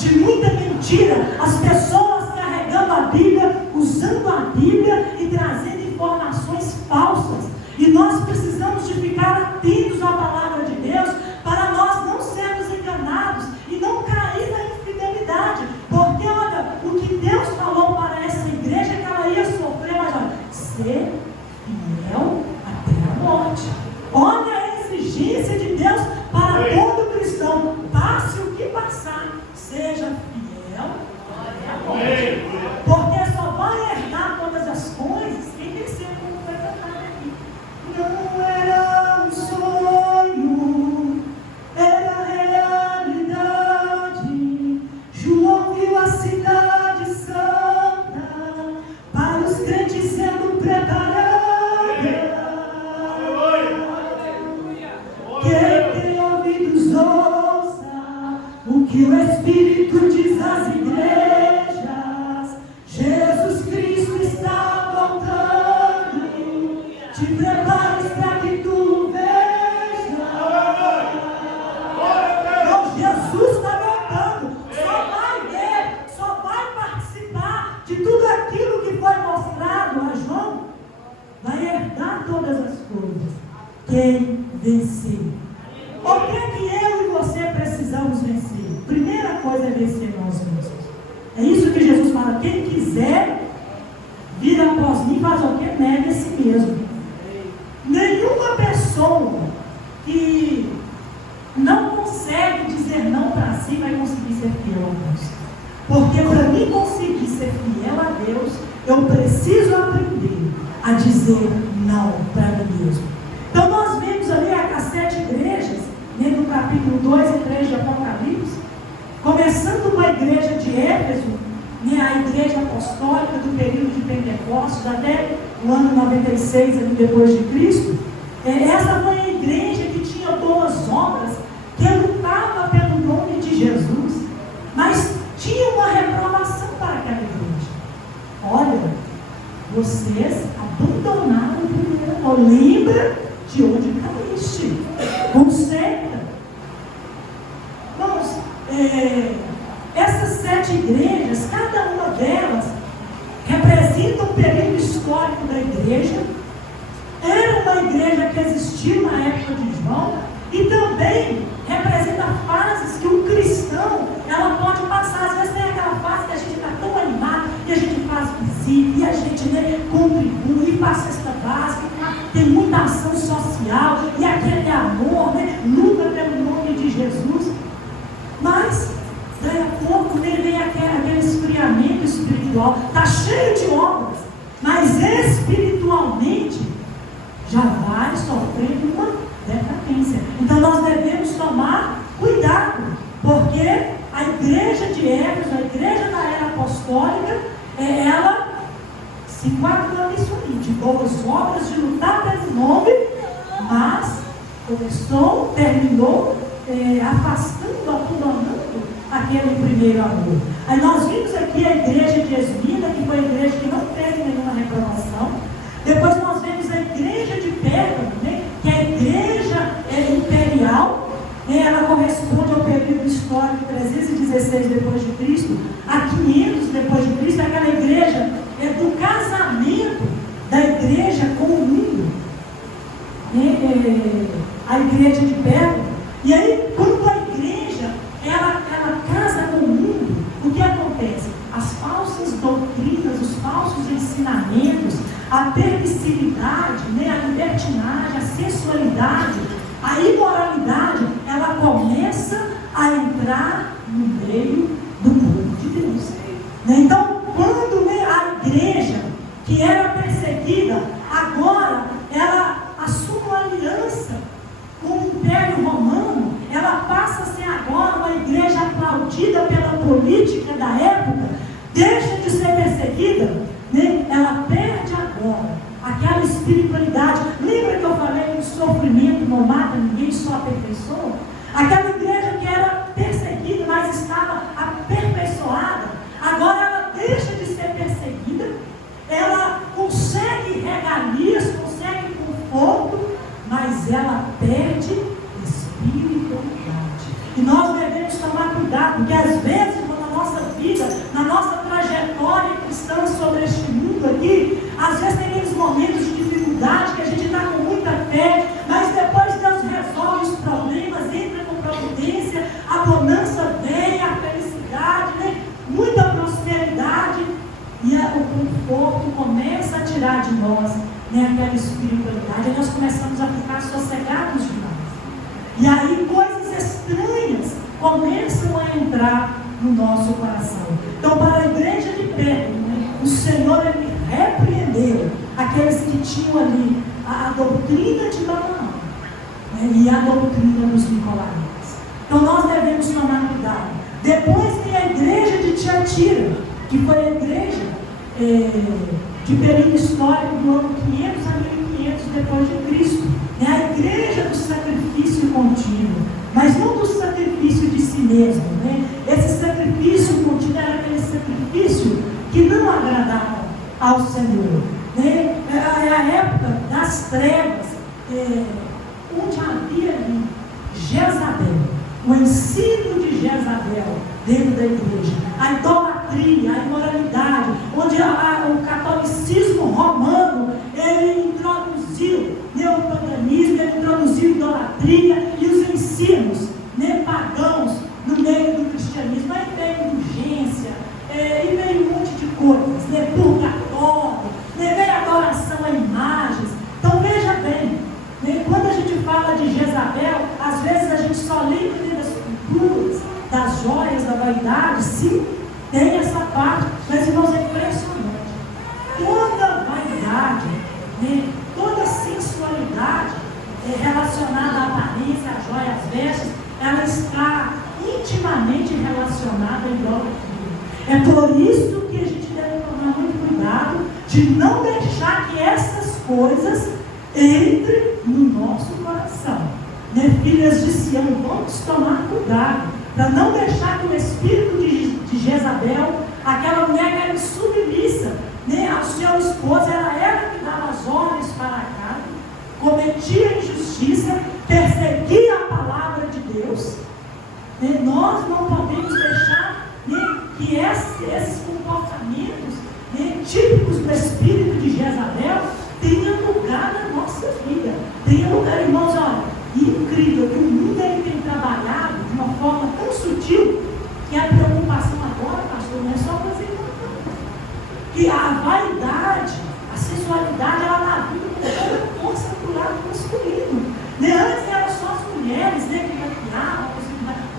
de muita mentira, as pessoas carregando a Bíblia, usando a Bíblia e trazendo informações falsas. E nós precisamos de ficar atentos à palavra de Deus para nós não sermos enganados e não cair na infidelidade. Porque olha, o que Deus falou para essa igreja é que ela ia sofrer, mas olha, ser fiel até a morte. Olha a exigência de Deus para todo cristão. Passe o que passar, seja fiel até a morte. Porque só vai herdar todas as coisas quem vencer, como foi cantado aqui. Não era um sonho, era realidade. João viu a cidade santa para os crentes sendo preparada. Quem tem ouvidos ouça o que o Espírito diz às igrejas. Jesus Cristo está voltando. Te prepares para que tu veja. Não, Jesus está voltando. Só vai ver, só vai participar de tudo aquilo que foi mostrado a João. Vai herdar todas as coisas. Quem vencer. O que é que eu e você precisamos vencer? Primeira coisa é vencer nós mesmos. É isso que Jesus fala. Quem quiser vir após mim, faz o que? Nega a si mesmo. Nenhuma pessoa que não consegue dizer não para si vai conseguir ser fiel a Deus. Porque para mim conseguir ser fiel a Deus, eu preciso aprender a dizer não para mim mesmo. Então nós vemos ali as 7 igrejas, no capítulo 2 e 3 de Apocalipse, começando com a igreja de Éfeso, a igreja apostólica do período de Pentecostes, até o ano 96, ali depois de Cristo. Essa foi a igreja que tinha boas obras, que lutava pelo nome de Jesus, mas tinha uma reprovação para aquela igreja. Olha, vocês abandonaram o primeiro amor. Lembra de onde caíste. Conserta. Vamos, essas 7 igrejas, cada uma delas representa um período histórico da igreja. Era uma igreja que existiu na época de João e também representa fases que um cristão ela pode passar. Às vezes tem aquela fase que a gente está tão animado e a gente faz visita e a gente contribui, faz cesta básica, tem muita ação social e aquele amor, luta pelo nome de Jesus. Mas daí a pouco vem aquele esfriamento espiritual, está cheio de obras, mas espiritualmente já vai sofrendo uma decadência. Então nós devemos tomar cuidado, porque a igreja de Éfeso, a igreja da era apostólica, ela se enquadrou nisso aí, de boas obras, de lutar pelo nome, mas terminou afastando, abandonando aquele primeiro amor. Aí nós vimos aqui a igreja de Esmina, que foi a igreja que não teve nenhuma reprovação. Depois nós vemos a igreja de Pérgamo, que é a igreja imperial. Ela corresponde ao período histórico 316 depois de Cristo a 500 depois de Cristo. Aquela igreja do casamento da igreja com o mundo, a igreja de Pérgamo. E aí, quando a igreja ela casa com o mundo, o que acontece? As falsas doutrinas, os falsos ensinamentos, a permissividade, a libertinagem, a sensualidade, a imoralidade, ela começa a entrar no meio do povo de Deus. Então, quando a igreja que era perseguida, agora ela assume uma aliança com o Império Romano, ela passa a ser agora uma igreja aplaudida pela política da época, deixa de ser perseguida, ela perde agora aquela espiritualidade. Lembra que eu falei que o sofrimento não mata ninguém, só aperfeiçoa? Aquela igreja que era perseguida, mas estava aperfeiçoada, agora ela deixa de ser perseguida, ela consegue regalias, consegue conforto, mas ela perde espiritualidade. E nós devemos tomar cuidado, porque às vezes na nossa trajetória cristã sobre este mundo aqui, às vezes tem aqueles momentos de dificuldade que a gente está com muita fé, mas depois Deus resolve os problemas, entra com providência, a bonança vem, a felicidade, né? Muita prosperidade, e o conforto começa a tirar de nós, né, aquela espiritualidade, e nós começamos a ficar sossegados demais. E aí coisas estranhas começam a entrar no nosso coração. Então, para a igreja de Pérgamo, né, o Senhor ele repreendeu aqueles que tinham ali a doutrina de Balaão, né, e a doutrina dos Nicolaítas. Então, nós devemos tomar cuidado. Depois tem a igreja de Tiatira, que foi a igreja de período histórico do ano 500 a 1500 depois de Cristo. É a igreja do sacrifício contínuo, mas não do sacrifício de si mesmo, né? Esse sacrifício contínuo era aquele sacrifício que não agradava ao Senhor, né? É a época das trevas, onde havia ali Jezabel, o ensino de Jezabel dentro da igreja, a idolatria, a imoralidade, onde o catolicismo romano ele introduziu neopaganismo, ele introduziu idolatria e os ensinos pagãos no meio do cristianismo. Aí veio indulgência, e veio um monte de coisas, purgatório, veio adoração a imagens. Então veja bem, quando a gente fala de Jezabel, às vezes a gente só lembra das culturas, das joias, da vaidade. Sim, tem essa parte, mas irmãos, é impressionante. Toda vaidade, toda sensualidade relacionada à aparência, à joia, às vestes, ela está intimamente relacionada à idolatria. É por isso que a gente deve tomar muito cuidado de não deixar que essas coisas entrem no nosso coração. Filhas de Sião, vamos tomar cuidado para não deixar que o espírito de Jezabel, aquela mulher que era submissa ao seu esposo, ela era que dava as ordens para a casa, cometia injustiça, perseguia a palavra de Deus. Nós não podemos deixar que esses comportamentos típicos do espírito de Jezabel tenham lugar na nossa vida. Tenham lugar, irmãos, olha, incrível que o mundo ele tem trabalhado de uma forma tão sutil que a preocupação agora, pastor, não é só fazer nada. Que a vaidade, a sensualidade, ela está vindo com toda a força para o lado masculino. Antes eram só as mulheres que maquiavam.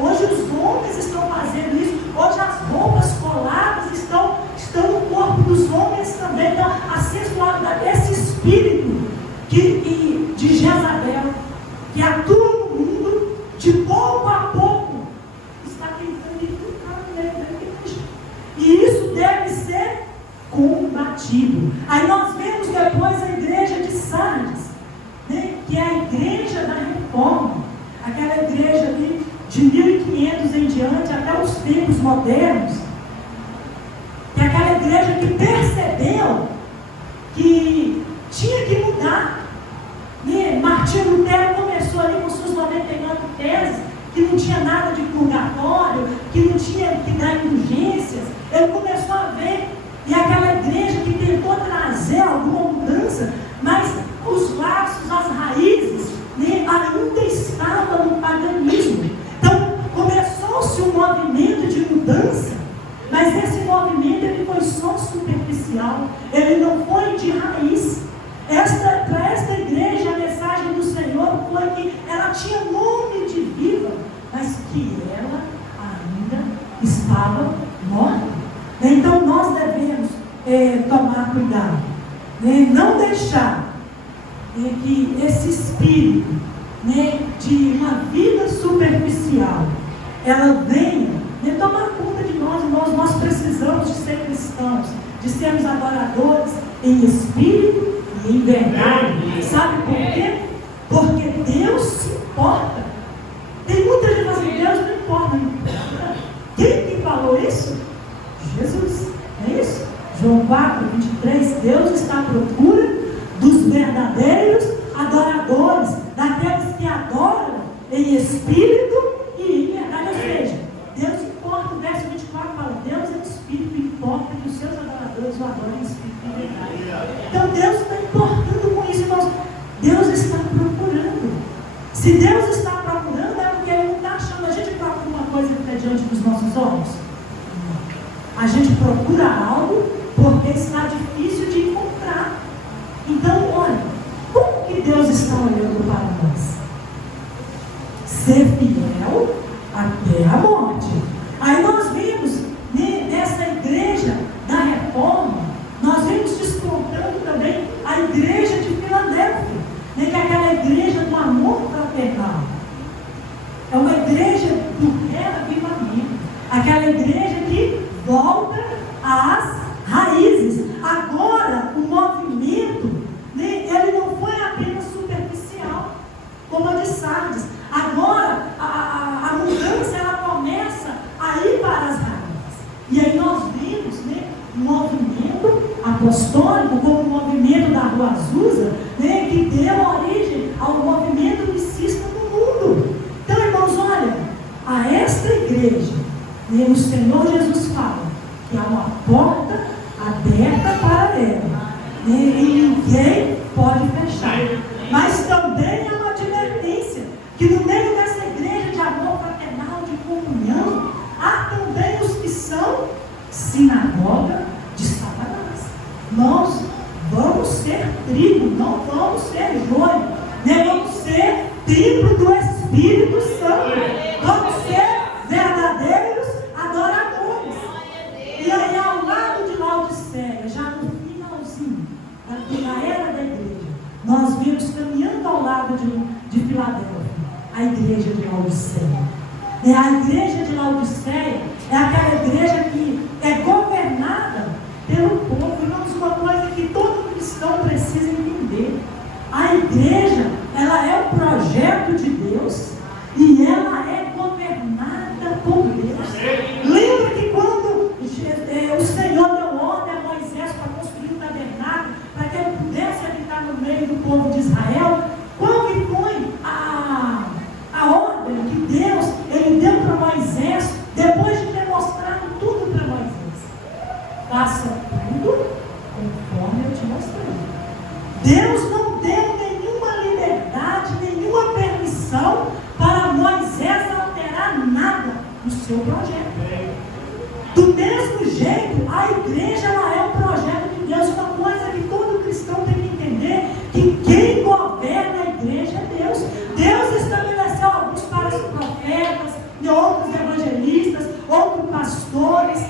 Hoje os homens estão fazendo isso. Hoje as roupas coladas estão no corpo dos homens também. Então a sensualidade, esse espírito de Jezabel, que atua no mundo, de pouco a pouco está tentando infiltrar no meio da igreja. E isso deve ser combatido. Aí nós vemos depois a igreja de Sardes, que é a igreja da reforma, aquela igreja ali de 1500 em diante até os tempos modernos, que é aquela igreja que percebeu que tinha que mudar. Martinho Lutero começou ali com suas 99 teses, que não tinha nada de purgatório, que não tinha que dar indulgências. Ele começou a ver, e aquela igreja que tentou trazer alguma mudança, mas os laços, as raízes, ainda estavam no paganismo. Então começou-se um movimento de mudança, mas esse movimento ele foi só superficial, ele não foi de raiz. Para esta igreja, a mensagem do Senhor foi que ela tinha nome de viva, mas que ela ainda estava morta. Então nós devemos tomar cuidado, não deixar que esse espírito de uma vida superficial ela venha tomar conta de nós. Nós precisamos de ser cristãos, de sermos adoradores em espírito e em verdade. Sabe por quê? Porque Deus se importa. Tem muita gente assim, Deus não importa. Quem que falou isso? Jesus, não é isso? João 4, 23, Deus está à procura dos verdadeiros adoradores, daqueles que adoram em espírito e em verdade. Ou seja, Deus importa. O verso 24 fala, Deus é espírito. o adorem em espírito e verdade. Então Deus está importando com isso, irmãos. Deus está procurando. Se Deus está procurando, é porque Ele não está achando. A gente procura uma coisa que está diante dos nossos olhos. A gente procura algo porque está difícil de encontrar. Então, olha, como que Deus está olhando para nós? Ser fiel até a morte. Aí nós vimos nessa igreja da Reforma, nós vimos descontando também a igreja de Filadélfia, que é aquela igreja do amor fraternal. É uma igreja do reavivamento, aquela igreja que volta às raízes. Agora, o movimento, ele não foi apenas superficial, como a de Sardes. Agora, a mudança, ela começa a ir para as raízes. E aí nós vimos, um movimento apostólico, como o movimento da Rua Azusa, que deu origem ao movimento missista no mundo. Então, irmãos, olha, a esta igreja, o Senhor Jesus fala que há uma porta aberta para ela, e ninguém pode fechar. Mas também há uma advertência, que no meio dessa igreja de amor fraternal, de comunhão, há também os que são sinagoga de Satanás. Nós vamos ser tribo, não vamos ser joio, vamos ser templo do Espírito Santo, vamos ser verdadeiros adoradores. E aí, ao lado de Laodiceia, já no finalzinho da era da igreja, nós vimos caminhando ao lado de Filadélfia a igreja de Laodiceia. A igreja de Laodiceia é aquela igreja que é governada pelo povo. Irmãos, uma coisa que todo cristão precisa entender: a igreja, ela é o projeto de Deus e ela é governada por Deus. Lembra que quando o Senhor deu ordem a Moisés para construir o tabernáculo, para que ele pudesse habitar no meio do povo de Israel? Qual que foi a ordem que Deus ele deu para Moisés, depois de ter mostrado tudo para Moisés? Faça tudo conforme eu te mostrei. Deus não deu nenhuma liberdade, nenhuma permissão para Moisés alterar nada no seu projeto. Do mesmo jeito, a igreja ela é o projeto de Deus. Uma coisa que todo cristão tem que entender, que quem governa a igreja é Deus. Deus estabeleceu alguns para os profetas, outros evangelistas, outros pastores,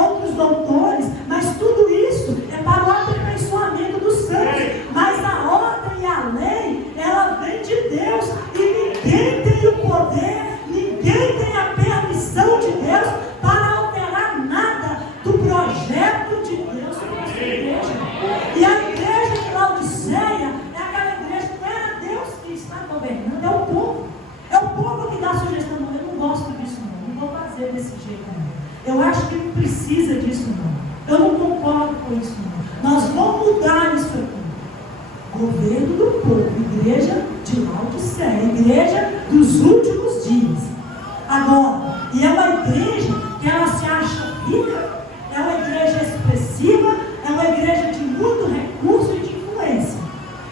outros doutores, mas tudo isso é para o aperfeiçoamento dos santos. Mas a ordem e a lei, ela vem de Deus, e ninguém tem o poder, ninguém tem a permissão de Deus para alterar nada do projeto de Deus para a sua igreja. E a igreja de Laodiceia é aquela igreja que não era Deus que está governando, é o povo. É o povo que dá sugestão. Não, eu não gosto disso não vou fazer desse jeito não. Eu acho que não precisa disso não. Eu não concordo com isso não. Nós vamos mudar isso aqui. Governo do povo, igreja de Laodiceia, igreja dos últimos dias. Agora, e é uma igreja que ela se acha rica, é uma igreja expressiva, é uma igreja de muito recurso e de influência.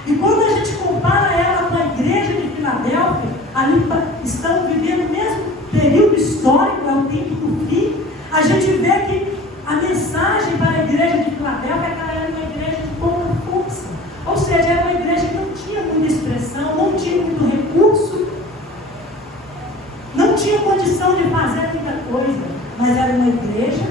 E quando a gente compara ela com a igreja de Filadélfia, ali estamos vivendo o mesmo período histórico, é o tempo do fim, a gente vê que a mensagem para a igreja de Filadélfia é que ela era uma igreja de pouca força. Ou seja, era uma igreja que não tinha muita expressão, não tinha muito recurso, não tinha condição de fazer muita coisa, mas era uma igreja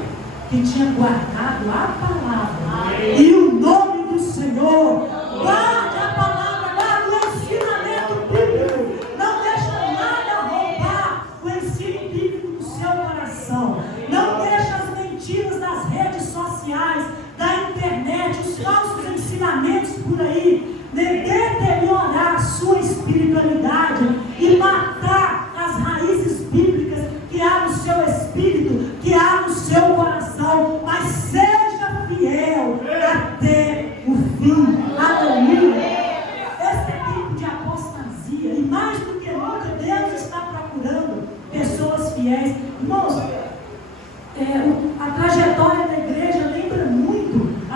que tinha guardado a palavra e o nome do Senhor. Guarde a palavra, guarde o ensinamento bíblico. Não deixa nada roubar o ensino bíblico do seu coração. Não deixa as mentiras das redes sociais, da internet, os falsos ensinamentos por aí, deteriorar a sua espiritualidade e matar as raízes bíblicas que há no seu espírito, que há no seu coração. Mas seja fiel até o fim. Aleluia. Esse é tipo de apostasia, e mais do que nunca Deus está procurando pessoas fiéis. Irmãos, a trajetória da igreja lembra muito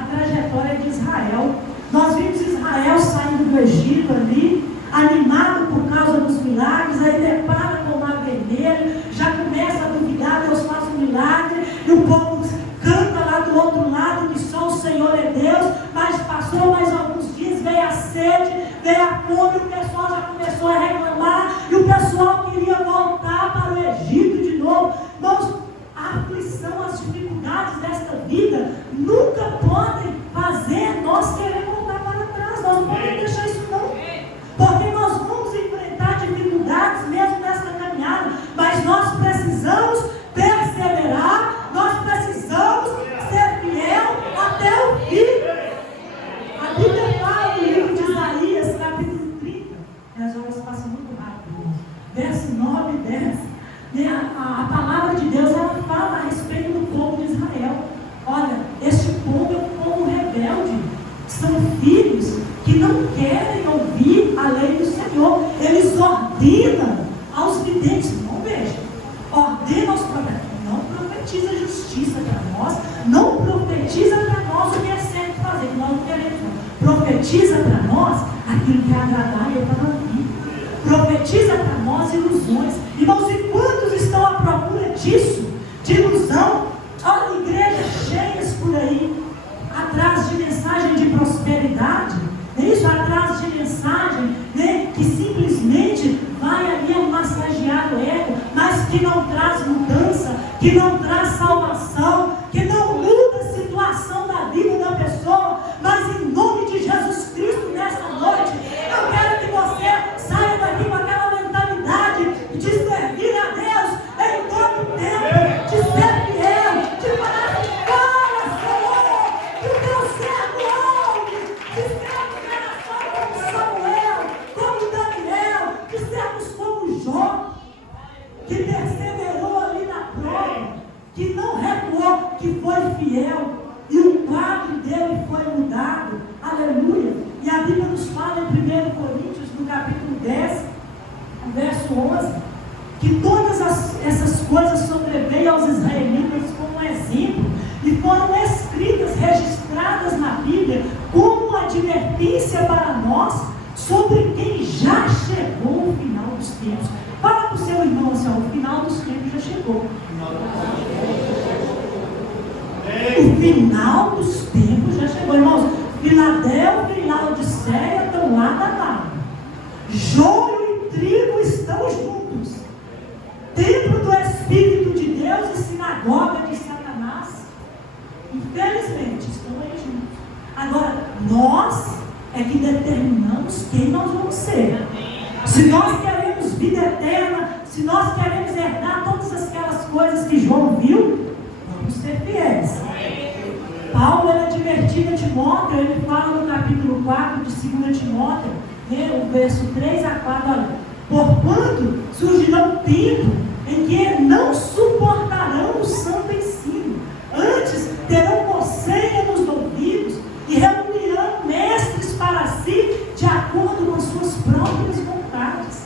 escondido ali, animado por causa dos milagres, aí depara com o mar vermelho, já começa a duvidar, Deus faz um milagre, e o povo canta lá do outro lado que só o Senhor é Deus. Mas passou mais alguns dias, veio a sede, veio a fome, o pessoal já começou a reclamar, e o pessoal queria voltar para o Egito de novo. Irmãos, a aflição, as dificuldades desta vida nunca podem fazer nós querer voltar para trás. Nós não podemos deixar isso não, porque nós vamos enfrentar dificuldades mesmo nesta caminhada, mas nós precisamos perseverar, nós precisamos ser fiel até o fim. A Bíblia fala no livro de Isaías, capítulo 30, e as horas passam muito rápido, verso 9 e 10, a palavra de Deus, ela fala a respeito do povo de Israel. Olha, este povo é um povo rebelde, são filhos que não querem ouvir a lei do Senhor. Eles ordenam aos videntes, não veja, ordena aos profetas, não profetiza justiça para nós, não profetiza para nós o que é certo fazer, que nós não queremos, não. Profetiza para nós aquilo que é agradável para a vida, profetiza para nós ilusões. Irmãos, e quantos estão à procura disso, de ilusão? Olha, igrejas cheias por aí, atrás de mensagem de prosperidade, é isso, atrás de mensagem, né, que simplesmente vai ali massagear o ego, mas que não traz mudança, que não traz salvação, que não muda a situação da vida da pessoa. Mas em nome de Jesus Cristo, nessa noite, eu quero que você saia daqui com aquela mentalidade de servir a Deus em todo o tempo, de ser fiel, de falar assim: olha, Senhor, que o teu servo ouve, de sermos geração como Samuel, como Daniel, de sermos como Jó, que perseverou ali na prova, que não recuou, que foi fiel, e o quadro dele foi mudado. Aleluia! E a Bíblia nos fala em 1 Coríntios, no capítulo 10, verso 11, que todas essas coisas sobreveio aos israelitas como exemplo, e foram escritas, registradas na Bíblia, como advertência para nós, sobre quem já chegou o final dos tempos. Fala para o seu irmão assim: o final dos tempos já chegou. O final dos tempos já chegou, irmãos. Filadélfia e Laodiceia estão lado a lado. Joio e trigo estão juntos. Templo do Espírito de Deus e sinagoga de Satanás, infelizmente, estão aí juntos. Agora, nós é que determinamos quem nós vamos ser. Se nós queremos vida eterna, se nós queremos herdar todas aquelas coisas que João viu, vamos ser fiéis. Paulo era advertido a Timóteo, ele fala no capítulo 4 de 2 Timóteo, né, o verso 3 a 4, olha: porquanto surgirá um tempo em que não suportarão o santo ensino, antes terão coceira nos ouvidos e reunirão mestres para si, de acordo com suas próprias vontades.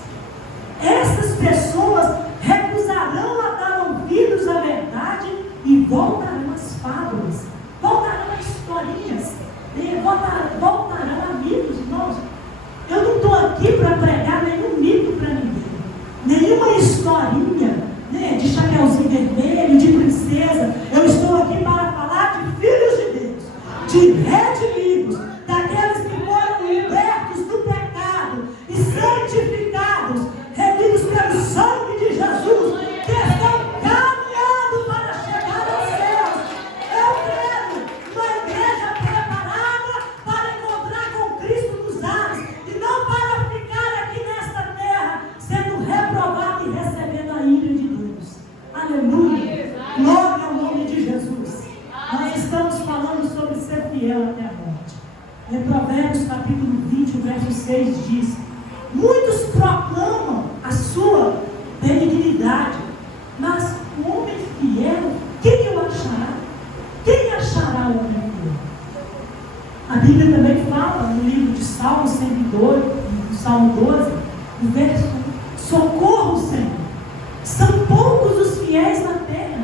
Essas pessoas recusarão a dar ouvidos à verdade e voltarão às fábulas, voltarão a historinhas, voltarão a mitos. Irmãos, eu não estou aqui para pregar nenhum mito para ninguém, nenhuma historinha, né, de chapeuzinho vermelho, de princesa. Eu estou aqui para falar de filhos de Deus, de redimidos, daqueles que foram libertos do pecado e santificados, remidos pelo sangue de Jesus, que estão caminhando para chegar aos céus. Eu quero uma igreja preparada para encontrar com Cristo nos ares, e não para ficar aqui nesta terra sendo reprovado e recebendo a ira de Deus. Aleluia! Glória ao nome de Jesus. Nós estamos falando sobre ser fiel até a morte. Em Provérbios capítulo 20, o verso 6 diz: muitos proclamam a sua benignidade, mas o homem fiel, quem o achará? Quem achará o homem fiel? A Bíblia também fala no livro de Salmo 102, no Salmo 12, no verso 1: socorro, Senhor, são poucos os fiéis na terra.